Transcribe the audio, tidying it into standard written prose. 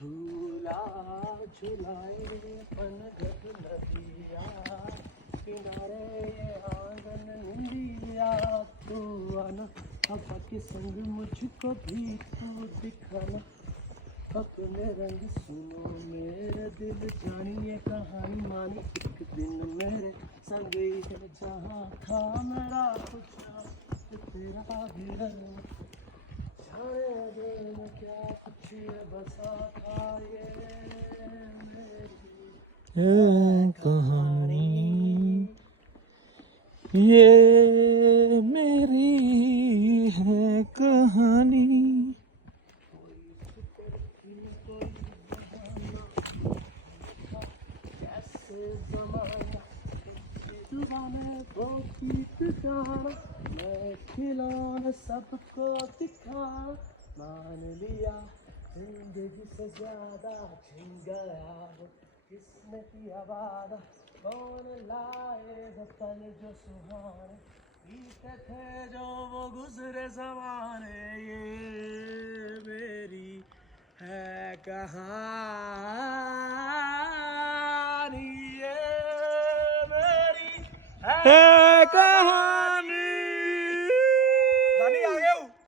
झूला झुलाए अपन गद नदिया किनारे ये आंगन इंडिया तू आना हवा के संग मुझको भी तू दिखाना अपने रंग सुनो मेरे दिल जानिए कहानी मानी एक दिन मेरे संग ही है जहाँ था मेरा कुछ तेरा भी रंग जाने दे न क्या कुछ ये बसा था ये मेरी कहानी ये मेरी है कहानी। वो गीत गाना मैं खिलौना सबको दिखाना मान लिया जिंदगी से ज्यादा छिन गया वो किसने किया वादा कौन लाए वो पल जो सुहाने बीते थे जो वो गुजरे जमाने ये मेरी है कहानी ये मेरी है है कहानी।